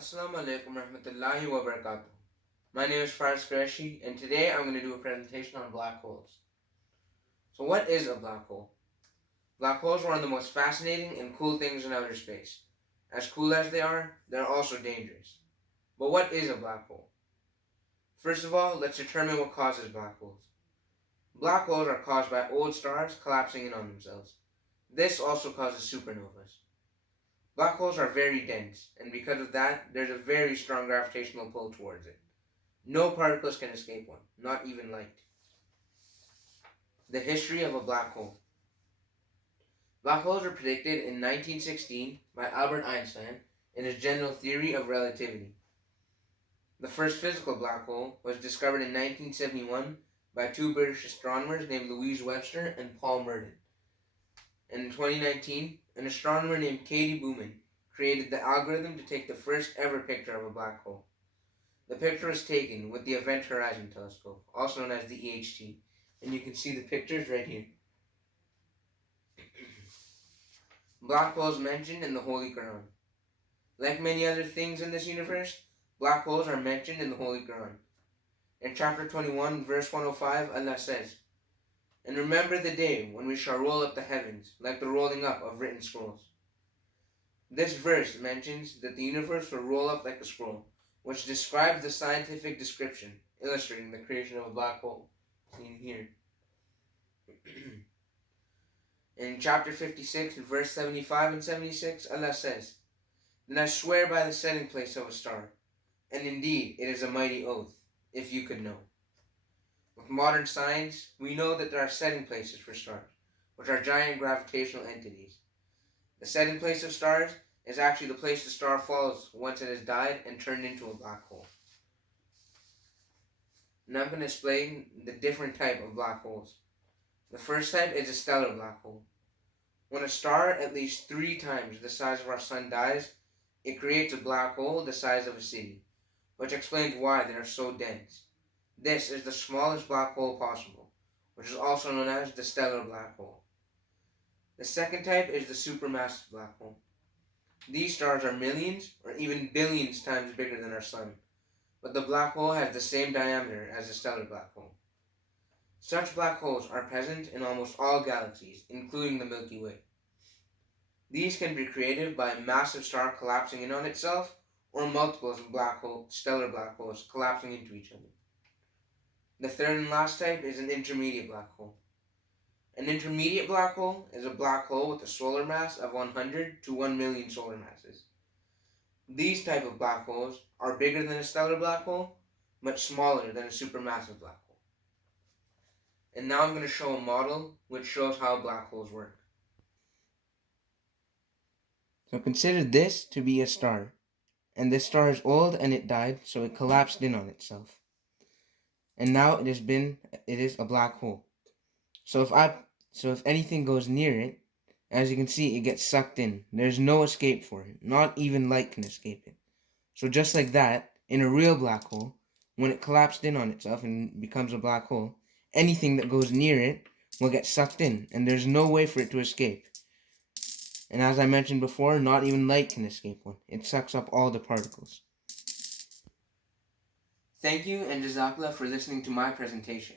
Assalamu alaikum warahmatullahi wabarakatuh. My name is Qureshi, and today I'm going to do a presentation on black holes. So what is a black hole? Black holes are one of the most fascinating and cool things in outer space. As cool as they are, they're also dangerous. But what is a black hole? First of all, let's determine what causes black holes. Black holes are caused by old stars collapsing in on themselves. This also causes supernovas. Black holes are very dense, and because of that, there's a very strong gravitational pull towards it. No particles can escape one, not even light. The history of a black hole. Black holes were predicted in 1916 by Albert Einstein in his general theory of relativity. The first physical black hole was discovered in 1971 by two British astronomers named Louise Webster and Paul Merton. And in 2019, an astronomer named Katie Booman created the algorithm to take the first ever picture of a black hole. The picture was taken with the Event Horizon Telescope, also known as the EHT, and you can see the pictures right here. Black holes mentioned in the Holy Quran. Like many other things in this universe, black holes are mentioned in the Holy Quran. In chapter 21, verse 105, Allah says, "And remember the day when we shall roll up the heavens, like the rolling up of written scrolls." This verse mentions that the universe will roll up like a scroll, which describes the scientific description, illustrating the creation of a black hole, seen here. In chapter 56, verse 75 and 76, Allah says, "Then I swear by the setting place of a star, and indeed it is a mighty oath, if you could know." With modern science, we know that there are setting places for stars, which are giant gravitational entities. The setting place of stars is actually the place the star falls once it has died and turned into a black hole. Now I'm going to explain the different type of black holes. The first type is a stellar black hole. When a star at least 3 times the size of our sun dies, it creates a black hole the size of a city, which explains why they are so dense. This is the smallest black hole possible, which is also known as the stellar black hole. The second type is the supermassive black hole. These stars are millions or even billions times bigger than our sun, but the black hole has the same diameter as a stellar black hole. Such black holes are present in almost all galaxies, including the Milky Way. These can be created by a massive star collapsing in on itself, or multiples of stellar black holes collapsing into each other. The third and last type is an intermediate black hole. An intermediate black hole is a black hole with a solar mass of 100 to 1 million solar masses. These type of black holes are bigger than a stellar black hole, but smaller than a supermassive black hole. And now I'm going to show a model which shows how black holes work. So consider this to be a star, and this star is old and it died, so it collapsed in on itself. And now it is a black hole. So if anything goes near it, as you can see, it gets sucked in. There's no escape for it. Not even light can escape it. So just like that, in a real black hole, when it collapsed in on itself and becomes a black hole, anything that goes near it will get sucked in, and there's no way for it to escape. And as I mentioned before, not even light can escape one. It sucks up all the particles. Thank you and Jazakallah for listening to my presentation.